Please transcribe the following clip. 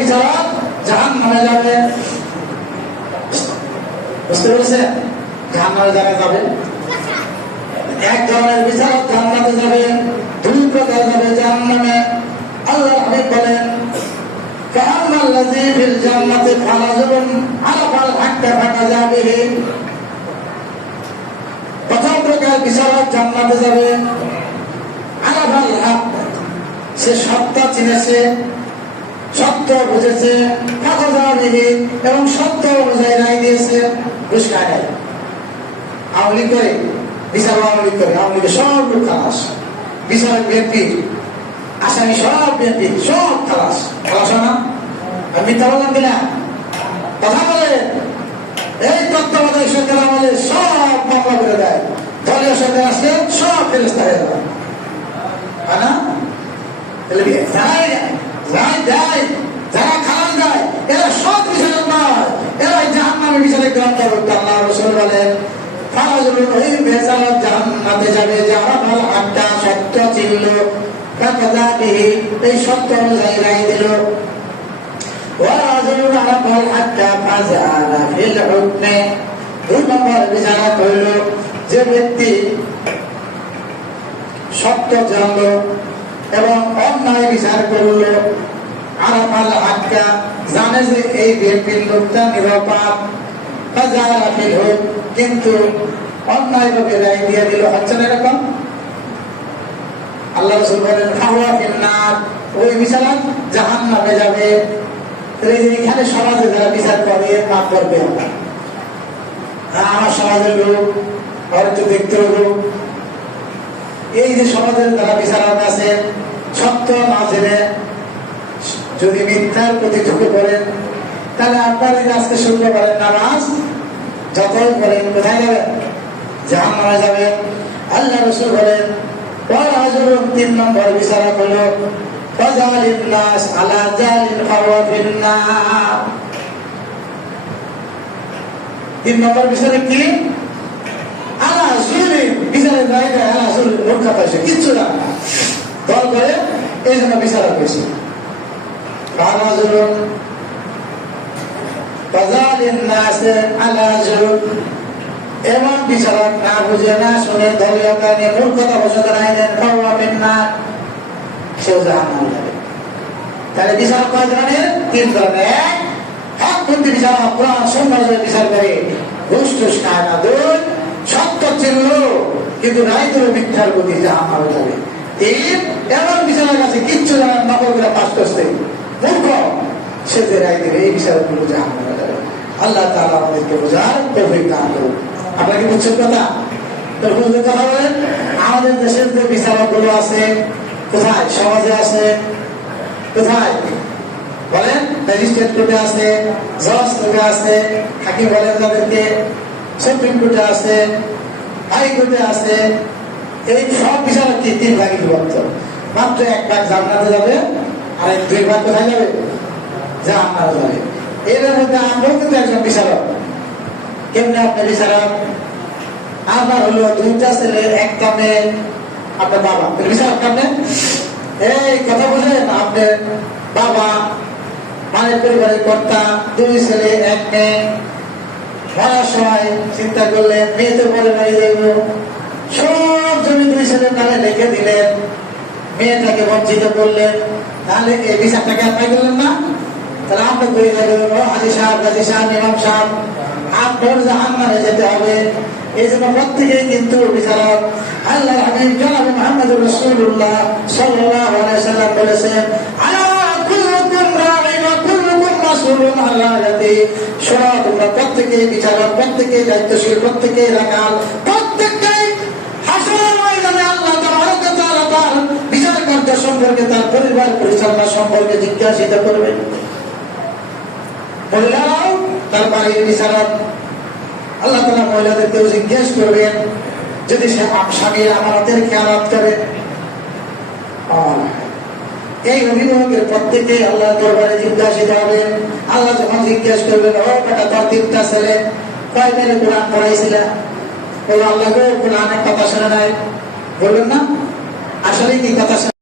বিচারক জাহান্নামে যাবে। বুঝতে পেরেছেন? জাহান্নামে যারা যাবে, এক ধরনের বিচারক জান্নাতে যাবে, দুই প্রকার যাবে জাহান্নামে। আল্লাহ হাবিব বলেন কাআন্নাল্লাযী ফিল জান্নাতি ফারাজুন আরাফাল হাক্কা ফাকাযাবিহি। প্রথম প্রকার বিচারক জান্নাতে যাবে আরাফাল হক, সে সত্য চিনেছে, সত্য বুঝেছে, ফাকাযাবিহি এবং সত্য অনুযায়ী রায় দিয়েছে। ঘুষ খায় নাই, আওয়ামী লীগ করে বিচার, আওয়ামী লীগ করে, আওয়ামী লীগের সব লোক খালাস, বিচারক বিএনপি আসামি সব বিএনপি সব খালাস। খালাস না আমি মিথ্যা বললাম কিনা? কথা বলে এই তত্ত্বাবধায়ক সরকার আমাদের সব মামলা করে দেয়, দলীয় সরকার আসলে সব ফেরস্তা হয়ে যাবে, হয় না? যারা খালাস দেয় এরা সব বিচারক নয়, এরা জাহান্নামে বিচারক গ্রহণ করবে। আল্লাহ রাসূল বলেন ফারাজুল ওই বিচারক জাহান্নামে যাবে যারা ভালো আটটা সত্য চিনল, ফাকাযাবিহি এই সত্য অনুযায়ী রায় দিল। ওয়ারাজুল আরাফাল হাক্কা ফাযালা ফিল হুকমে, দুই নম্বর বিচারক হইল যে ব্যক্তি সত্য জানল এবং অন্যায় বিচার করল। আরাফাল হাক্কা জানে যে এই বিএনপির লোকটা নিরপরাধ, ফাযালা ফিল হুকম কিন্তু অন্যায় ভাবে রায় দিয়ে দিল। হচ্ছে না এরকম? আল্লাহ রাসূল বলেন ফাহুয়া ফিন্নার, ওই বিচারক জাহান্নামে যাবে। এখানে সমাজে যারা বিচার করে পাপ করবে, আমার সমাজের লোক আর একটু দেখতে লোক, এই যে সমাজের যারা বিচারক আছে সত্য না জেনে যদি মিথ্যার প্রতি ঝুঁকে পড়েন, তাহলে আপনারা আজকে শুনতে পারেন নামাজ যতই করেন কোথায় যাবেন? জাহান্নামে যাবেন। আল্লাহ রাসূল বলেন তিন নম্বর বিচারক হলো ফাযালিন নাস আলা জালিন ফাহুয়া ফিন্নার। তিন নম্বর বিচারক কি? আলা যুলিম, বিচারের রায়টা আলা যুলিম, রক্ষা পাইছে কিচ্ছু না, দল করে এই জন্য বিচারক হয়েছে। ফাযালিন নাস আলা যুলিম, এমন বিচারক না বুঝে না শুনে দলীয়তা নিয়ে মূর্খতা বসত রাখেন, ফাহুয়া ফিন্নার, সেও জাহান্নামে যাবে। তাহলে বিচারক কয় ধরনের? তিন ধরনের। এক, হকপন্থী বিচারক, কোরআন সুন্নাহ অনুযায়ী বিচার করে, ঘুষ টুস খায় না। দুই, সত্য চিনল কিন্তু রায় দিল মিথ্যার প্রতি, জাহান্নামে যাবে। তিন, এমন বিচারক আছে কিচ্ছু জানার নকল করে পাস করছে, মূর্খ, সে যে রায় দিবে এই বিচারকগুলো জাহান্নামে যাবে। আল্লাহ তাআলা আমাদেরকে বোঝার তৌফিক দান করুন। আপনারা কি বুঝছেন কথা? তো বুঝতে কথা বলেন। আমাদের দেশের যে বিচারক গুলো আছে কোথায়? সমাজে আছে। কোথায় বলেন? ম্যাজিস্ট্রেট কোর্টে আছে, জজ কোর্টে আছে, হাকিম বলেন তাদেরকে, সুপ্রিম কোর্টে আছে, হাইকোর্টে আছে। এই সব বিচারক কি তিন ভাগে বিভক্ত। মাত্র এক ভাগ জান্নাতে যাবে, আর এক দুই ভাগ কোথায় যাবে? জাহান্নামে যাবে। এর মধ্যে আমরাও কিন্তু একজন বিচারক। কেমনে আপনি বিচারক? আপনার হলো দুইটা ছেলে একটা মেয়ে, আপনার বাবা বিচারক কেমনে? এই কথা বলেন, আপনার বাবা মানে পরিবারের কর্তা, দুই ছেলে এক মেয়ে, মরার সময় চিন্তা করলেন মেয়েতে পরে মারি যাইব, সব জমি দুই ছেলের নামে লিখে দিলেন, মেয়েটাকে বঞ্চিত করলেন, তাহলে এই বিচারটাকে আপনি করলেন না? তাহলে আমরা করি হাজি সাহেব, গাজী সাহেব, ইমাম সাহেব, আপনার জাহান্নামে যেতে হবে। এই জন্য প্রত্যেকেই কিন্তু বিচারক। আল্লাহর হাবিব জনাব মুহাম্মদুর রাসূলুল্লাহ সাল্লাল্লাহু আলাইহি ওয়াসাল্লাম বলেছেন আলা কুল্লুকুম রাঈন ওয়া কুল্লুকুম মাসউলুন আন রাইয়াতিহি, শোনো তোমরা প্রত্যেকেই বিচারক, প্রত্যেকেই দায়িত্বশীল, প্রত্যেকেই রাখাল, প্রত্যেকেই হাসরের ময়দানে আল্লাহ তাবারক ওয়া তাআলা তার বিচার কার্য সম্পর্কে, তার পরিবার পরিচালনা সম্পর্কে জিজ্ঞাসিত করবেন। মহিলারাও তার বাড়ির বিচারক। আল্লাহ তাআলা মহিলাদেরকেও জিজ্ঞেস করবেন যদি সে স্বামীর আমানতের খেয়ালত করে। এই অভিভাবকের প্রত্যেকে আল্লাহ দরবারে জিজ্ঞাসিত হবেন। আল্লাহ যখন জিজ্ঞেস করবেন, ও বেটা তোর তিনটা ছেলে কয় মেরে কোরআন পড়াইছিলা? বলল আল্লাহ গো কোরআনের কথা শোনে নাই। বলবেন না আসলে কি কথা